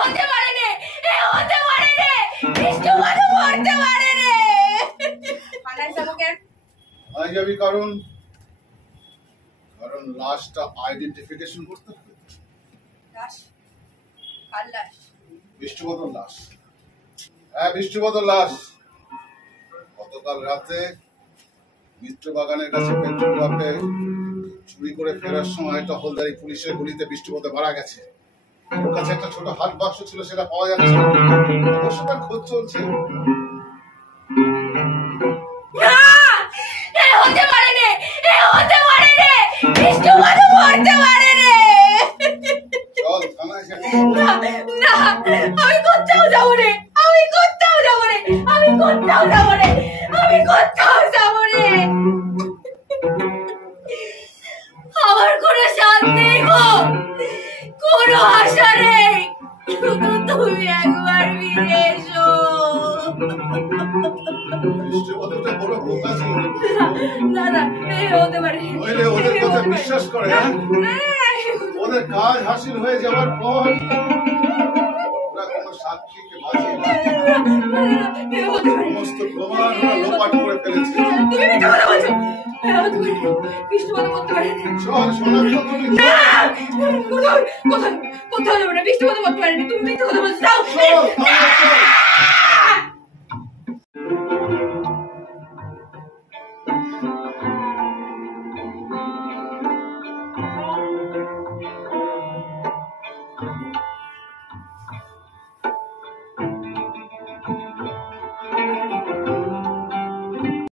হতে পারে রে, হতে পারে রে, বিষ্ণুবাবু মরতে পারে রে। থানায় যাবো কেন? থানায় যাবি কারণ লাশটা আইডেন্টিফিকেশন করতে হবে। লাশ? কার লাশ? বিষ্ণুপদর লাশ। হ্যাঁ, বিষ্ণুপদর লাশ। গতকাল রাতে মিত্র বাগানের কাছে পেট্রোল পাম্পে চুরি করে ফেরার সময় একটা হলদারি পুলিশের গুলিতে বিষ্ণুপদে মারা গেছে। ওর কাছে একটা ছোট হাত বাক্স ছিল, সেটা পাওয়া যাচ্ছে না। অবশ্য তার খোঁজ চলছে। হতে পারে রে, হতে পারে রে, বিষ্ণুবাবু মরতে পারে রে। চল থানায় যাবি। না, আমি কোথাও যাবো রে, আমি কোথাও যাবো রে, আমি কোথাও যাবো রে, আমি কোথাও যাবো রে। আমার কোনো শান্তি নেই গো, কোনো আশা নেই, শুধু তুমি একবার ফিরে এসো। বিষ্ণুপদটা বড় বোকা ছিল। না না, হতে পারে। নইলে ওদের কথা বিশ্বাস করে। ওদের কাজ হাসিল হয়ে যাওয়ার পর ওরা কোনো সাক্ষীকে বাঁচিয়ে সমস্ত প্রমাণ ওরা লোপাট করে ফেলেছে। তুমি মিথ্যা কথা বলছো। বিষ্ণুপদ করতে পারে। চল শোনাচ্ছ তুমি। কোথাও যাবো না, বিষ্ণুপদ করতে পারেনি। তুমি মিথ্যা কথা বলছো। চল।